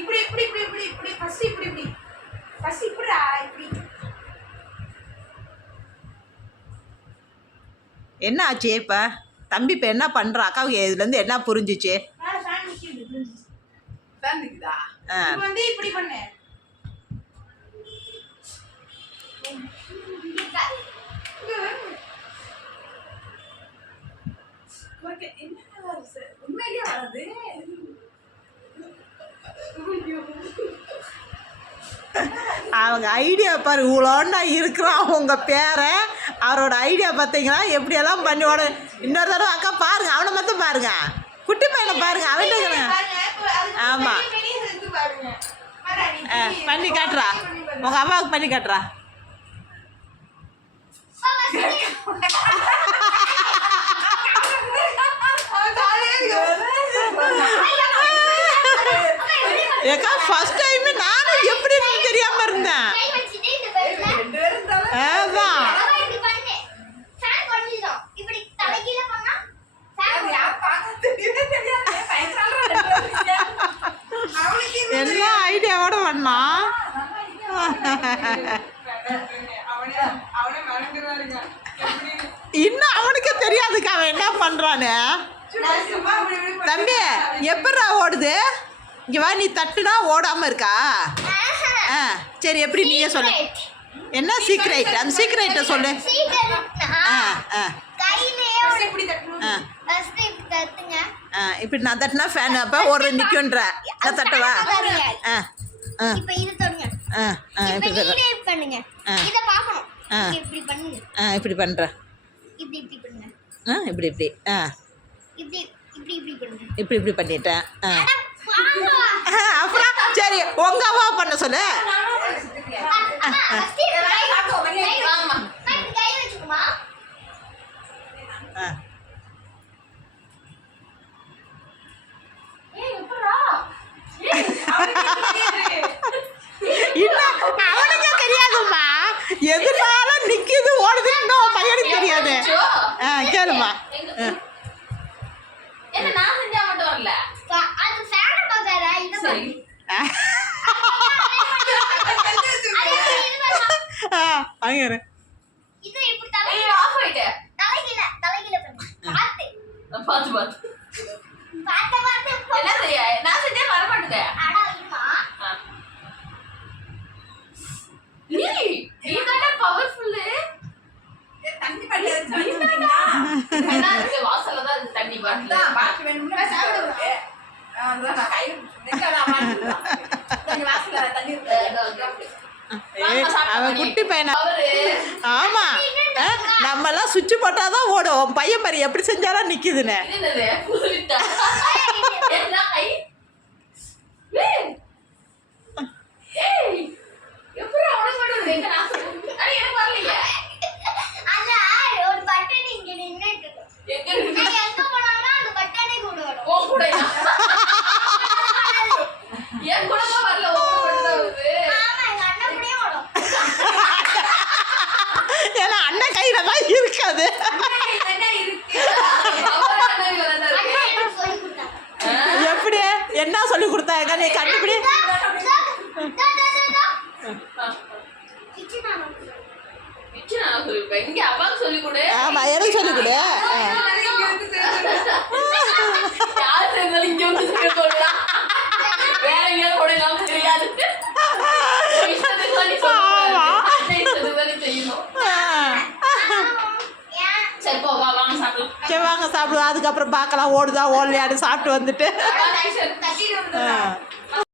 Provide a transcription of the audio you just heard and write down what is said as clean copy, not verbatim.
இப்படி இப்படி இப்படி இப்படி இப்படி ஃபர்ஸ்ட் இப்படி இப்படி ஃபர்ஸ்ட் இப்படிடா இப்படி. என்ன ஆச்சு இப்போ தம்பி? இப்போ என்ன பண்ணுறான்? அக்காவுக்கு இதுலேருந்து என்ன புரிஞ்சிச்சு? இப்படி பண்ணு. உண்மையிலேயே வராது. அவங்க ஐடியா பாரு, இவ்வளோண்டா இருக்கிறான் உங்கள் பேரை. அவரோட ஐடியா பார்த்தீங்கன்னா எப்படியெல்லாம் பண்ணி ஓட. இன்னொரு தடவை அக்கா பாருங்க, அவனை மட்டும் பாருங்க, குட்டி பையனை பாருங்க, அவன். ஆமாம், பண்ணி காட்டுறா, உங்கள் அம்மாவுக்கு பண்ணி காட்டுறா. ஏக்கா ஃபர்ஸ்ட் டைம் நானும் எப்படி தெரியாம இருந்தேன். அதான் எல்லா ஐடியாவோட பண்ணான். இன்னும் அவனுக்கே தெரியாதுக்கா அவன் என்ன பண்றான்னு. தம்பி எப்படா ஓடுது? இங்கே வா, நீ தட்டுனா ஓடாமல் இருக்கா? சரி, எப்படி நீயே சொல்லு. என்ன சீக்ரெட்? அந்த சீக்ரெட்டை சொல்லு. இப்படி நான் தட்டினா ஃபேன் அப்போ ஒரு நிற்குன்ற. நான் தட்டவா? இப்படி பண்ணுற. இப்படி இப்படி இப்படி இப்படி பண்ணிட்டேன். அப்புறம் சரி, உங்க அம்மா பண்ண சொல்லு. இன்னும் அவனுக்கே தெரியாதும்மா, எதுனால நிக்குது ஓடுதுன்னு பையனுக்கு தெரியாது. கேளுமா. அவன் குட்டி பையனா? ஆமா, நம்மெல்லாம் சுவிட்ச் போட்டாதான் ஓடும். பையன் பாரு எப்படி செஞ்சாலும் நிக்குதுன்னு. ஏன்னா அண்ணன் கையில தான் இருக்காது. எப்படி என்ன சொல்லி கொடுத்தாங்க நீ கண்டுபிடி. ஆமா, எனக்கு சொல்லி கொடு. சரி வாங்க சாப்பிடுவோம், அதுக்கப்புறம் பார்க்கலாம் ஓடுதா ஓடலையான்னு சாப்பிட்டு வந்துட்டு.